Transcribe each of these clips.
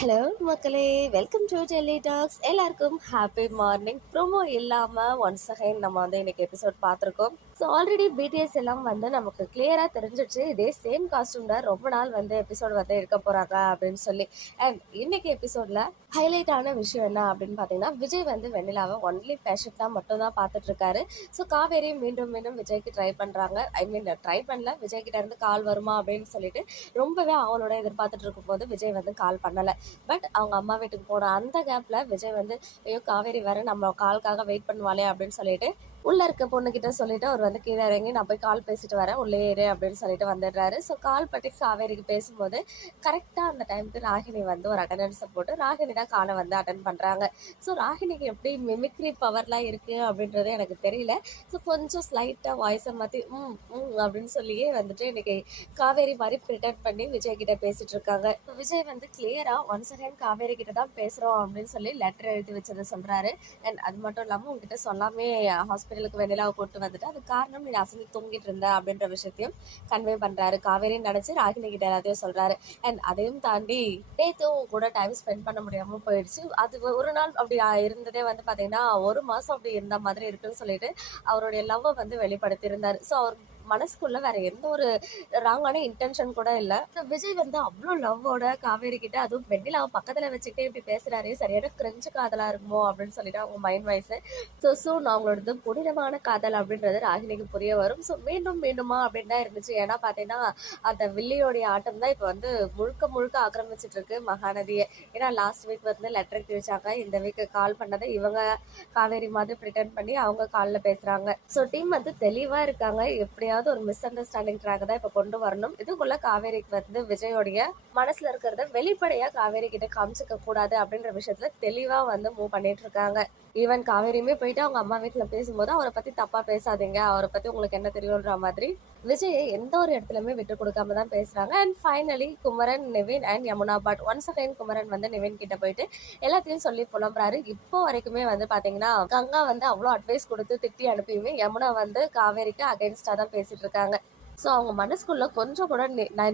Hello மக்களே, welcome to Delhi tax. எல்லாருக்கும் happy morning. Promo இல்லாமல் ஒன்ஸ் அகைன் நம்ம வந்து இன்னைக்கு எபிசோட் பார்த்துருக்கோம். ஸோ ஆல்ரெடி பிடிஎஸ் எல்லாம் வந்து நமக்கு கிளியராக தெரிஞ்சிச்சு, இதே சேம் காஸ்டியூம்ல ரொம்ப நாள் வந்து எபிசோட் வந்து இருக்க போகிறாங்க அப்படின்னு சொல்லி. அண்ட் இன்னைக்கு எபிசோடில் ஹைலைட் ஆன விஷயம் என்ன அப்படின்னு பார்த்தீங்கன்னா, விஜய் வந்து வெண்ணிலாவை ஒன்லி பேஷண்ட்டாக மட்டும் தான் பார்த்துட்டு இருக்காரு. ஸோ காவேரி மீண்டும் மீண்டும் விஜய்க்கு ட்ரை பண்ணுறாங்க. ஐ மீன் ட்ரை பண்ணல, விஜய் கிட்ட இருந்து கால் வருமா அப்படின்னு சொல்லிட்டு ரொம்பவே அவளோட எதிர்பார்த்துட்டு இருக்கும்போது விஜய் வந்து கால் பண்ணலை. பட் அவங்க அம்மா வீட்டுக்கு போன அந்த கேப்ல விஜய் வந்து ஐயோ காவேரி வேற நம்ம காலுக்காக வெயிட் பண்ணுவாளே அப்படின்னு சொல்லிட்டு உள்ள இருக்க பொண்ணுகிட்ட சொல்லிட்டு அவர் வந்து கீழே இறங்கி நான் போய் கால் பேசிட்டு வரேன் உள்ளே ஏறு அப்படின்னு சொல்லிட்டு வந்துடுறாரு. ஸோ கால் பட்டி காவேரிக்கு பேசும்போது கரெக்டாக அந்த டைமுக்கு ராகினி வந்து ஒரு அட்டண்டன்ஸை போட்டு ராகினி தான் காலை வந்து அட்டன் பண்ணுறாங்க. ஸோ ராகினிக்கு எப்படி மிமிக்ரி பவர்லாம் இருக்குது அப்படின்றது எனக்கு தெரியல. ஸோ கொஞ்சம் ஸ்லைட்டாக வாய்ஸை மாற்றி அப்படின்னு சொல்லியே வந்துட்டு இன்னைக்கு காவேரி மாதிரி ப்ரிட்டர்ன் பண்ணி விஜய் கிட்ட பேசிட்டு இருக்காங்க. விஜய் வந்து கிளியரா ஒன்ஸ் அகைன் காவேரி கிட்ட தான் பேசுறோம் அப்படின்னு சொல்லி லெட்டர் எழுதி வச்சதை சொல்றாரு. அண்ட் அது மட்டும் இல்லாம உங்ககிட்ட சொல்லாமே ஹாஸ்பிட்டலுக்கு வெண்ணிலாவை கூட்டு வந்துட்டு அது காரணம் நீ அசங்கி தூங்கிட்டு இருந்த அப்படின்ற விஷயத்தையும் கன்வே பண்றாரு. காவேரின்னு நினைச்சு ராகினி கிட்ட எல்லாத்தையும் சொல்றாரு. அண்ட் அதையும் தாண்டி நேத்தும் கூட டைம் ஸ்பெண்ட் பண்ண முடியாம போயிடுச்சு. அது ஒரு நாள் அப்படி இருந்ததே வந்து பாத்தீங்கன்னா ஒரு மாசம் அப்படி இருந்த மாதிரி இருக்குன்னு சொல்லிட்டு அவருடைய லவ்வை வந்து வெளிப்படுத்தி இருந்தாரு. ஸோ அவர் மனசுக்குள்ள வேற எந்த ஒரு ராங்கான இன்டென்ஷன் கூட இல்ல. விஜய் வந்து அவ்வளோ லவ்வோட காவேரி கிட்ட அதுவும் வெண்ணிலாவை பக்கத்துல வச்சுக்கிட்டே இப்படி பேசுறாரு, சரியான கிரெஞ்சு காதலா இருக்குமோ அப்படின்னு சொல்லிட்டு அவங்க மைண்ட் வாய்ஸ். ஸோ அவங்களோடது புனிதமான காதல் அப்படின்றது ராகினிக்கு புரிய வரும். ஸோ மீண்டும் மீண்டுமா அப்படின்னு தான் இருந்துச்சு. ஏன்னா பார்த்தீங்கன்னா அந்த வில்லியோடைய ஆட்டம் தான் இப்போ வந்து முழுக்க முழுக்க ஆக்கிரமிச்சிட்டு இருக்கு மகாநதியை. ஏன்னா லாஸ்ட் வீக் வந்து லெட்டர் கிழிச்சாங்க, இந்த வீக் கால் பண்ணதை இவங்க காவேரி மாதிரி ப்ரிட்டன் பண்ணி அவங்க காலில் பேசுறாங்க. ஸோ டீம் வந்து தெளிவா இருக்காங்க, எப்படியாவது ஒரு மிஸ் அண்டர்ஸ்டாண்டிங் ட்ராக் தான் இப்போ கொண்டு வரணும். இதுக்குள்ள காவேரிக்கு வந்து விஜயோடைய மனசுல இருக்கிறத வெளிப்படையா காவேரி கிட்ட காமிச்சிக்க கூடாது அப்படின்ற விஷயத்துல தெளிவா வந்து மூவ் பண்ணிட்டு இருக்காங்க. ஈவன் காவேரியுமே போயிட்டு அவங்க அம்மா வீட்டுல பேசும்போது அவரை பத்தி தப்பா பேசாதீங்க, அவரை பத்தி உங்களுக்கு என்ன தெரியும்ன்ற மாதிரி விஜயை எந்த ஒரு இடத்துலயுமே விட்டு கொடுக்காம தான் பேசுறாங்க. And finally Kumaran, Nivin and Yamuna but once again Kumaran வந்து நிவின் கிட்ட போயிட்டு எல்லாத்தையும் சொல்லி புலம்புறாரு. இப்போ வரைக்குமே வந்து பாத்தீங்கன்னா கங்கா வந்து அவ்வளோ அட்வைஸ் கொடுத்து திட்டி அனுப்பியுமே யமுனா வந்து காவேரிக்கு அகைன்ஸ்டா தான் பேசிட்டு இருக்காங்க. ஸோ அவங்க மனசுக்குள்ள கொஞ்சம் கூட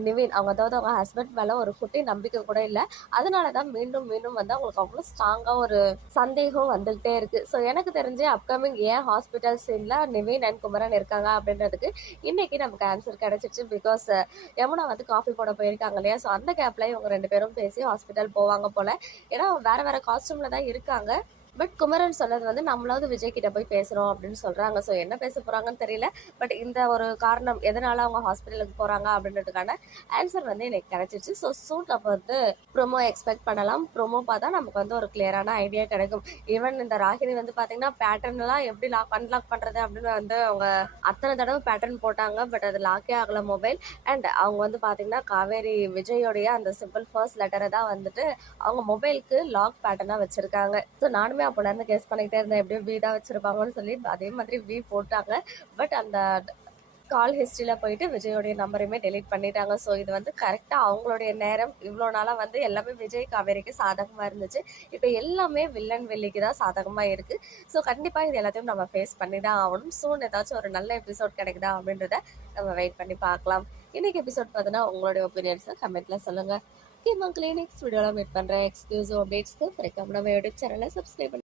நிவின் அவங்க அதாவது அவங்க ஹஸ்பண்ட் மேலே ஒரு குட்டி நம்பிக்கை கூட இல்லை. அதனால தான் மீண்டும் மீண்டும் வந்து அவங்களுக்கு அவ்வளோ ஸ்ட்ராங்காக ஒரு சந்தேகம் வந்துகிட்டே இருக்கு. ஸோ எனக்கு தெரிஞ்சு அப்கமிங் ஏன் ஹாஸ்பிட்டல் சீனில் நிவின் அண்ட் குமரன் இருக்காங்க அப்படின்றதுக்கு இன்னைக்கு நமக்கு ஆன்சர் கிடைச்சிச்சு. பிகாஸ் யமுனா வந்து காஃபி போட போயிருக்காங்க இல்லையா, ஸோ அந்த கேப்ல இவங்க ரெண்டு பேரும் பேசி ஹாஸ்பிட்டல் போவாங்க போல. ஏன்னா வேற வேற காஸ்டியூம்ல தான் இருக்காங்க. பட் குமரன் சொன்னது வந்து நம்மளாவது விஜய் கிட்ட போய் பேசுறோம் அப்படின்னு சொல்றாங்க. ஸோ என்ன பேச போறாங்கன்னு தெரியல. பட் இந்த ஒரு காரணம் எதனால அவங்க ஹாஸ்பிட்டலுக்கு போறாங்க அப்படின்றதுக்கான ஆன்சர் வந்து எனக்கு கிடைச்சிச்சு. ஸோ சூட் நம்ம வந்து ப்ரோமோ எக்ஸ்பெக்ட் பண்ணலாம். ப்ரோமோ பார்த்தா நமக்கு வந்து ஒரு கிளியரான ஐடியா கிடைக்கும். ஈவன் இந்த ராகினி வந்து பாத்தீங்கன்னா பேட்டர்ன் எல்லாம் எப்படி அன்லாக் பண்றது அப்படின்னு வந்து அவங்க அத்தனை தடவை பேட்டர்ன் போட்டாங்க. பட் அது லாக்கே ஆகல மொபைல். அண்ட் அவங்க வந்து பாத்தீங்கன்னா காவேரி விஜயோடைய அந்த சிம்பிள் ஃபர்ஸ்ட் லெட்டரை தான் வந்துட்டு அவங்க மொபைலுக்கு லாக் பேட்டர்னா வச்சிருக்காங்க. ஸோ நானுமே அப்போல இருந்து கெஸ் பண்ணிக்கிட்டே இருந்தேன் எப்படியும் வி தான் வச்சிருப்பாங்கன்னு சொல்லி. அதே மாதிரி வி போட்டாங்க. பட் அந்த கால் ஹிஸ்டரியில போயிட்டு விஜயோடைய நம்பரையுமே டெலீட் பண்ணிட்டாங்க. ஸோ இது வந்து கரெக்டா அவங்களுடைய நேரம். இவ்வளோ நாளா வந்து எல்லாமே விஜய் காவேரிக்கு சாதகமா இருந்துச்சு, இப்போ எல்லாமே வில்லன் வெள்ளிக்கு தான் சாதகமா இருக்கு. ஸோ கண்டிப்பா இது எல்லாத்தையும் நம்ம ஃபேஸ் பண்ணி தான் ஆகணும். சூன் ஏதாச்சும் ஒரு நல்ல எபிசோட் கிடைக்குதா அப்படின்றத நம்ம வெயிட் பண்ணி பார்க்கலாம். இன்னைக்கு எபிசோட் பார்த்தீங்கன்னா உங்களுடைய ஒப்பீனியன்ஸை கமெண்ட்ல சொல்லுங்க. ஓகே மக்களே, நெக்ஸ்ட் வீடியோவில் மீட் பண்றேன். எக்ஸ்க்ளூசிவ் அப்டேட்ஸ்க்கு மறக்காம நம்ம யூடியூப் சேனலை சப்ஸ்கிரைப் பண்ணி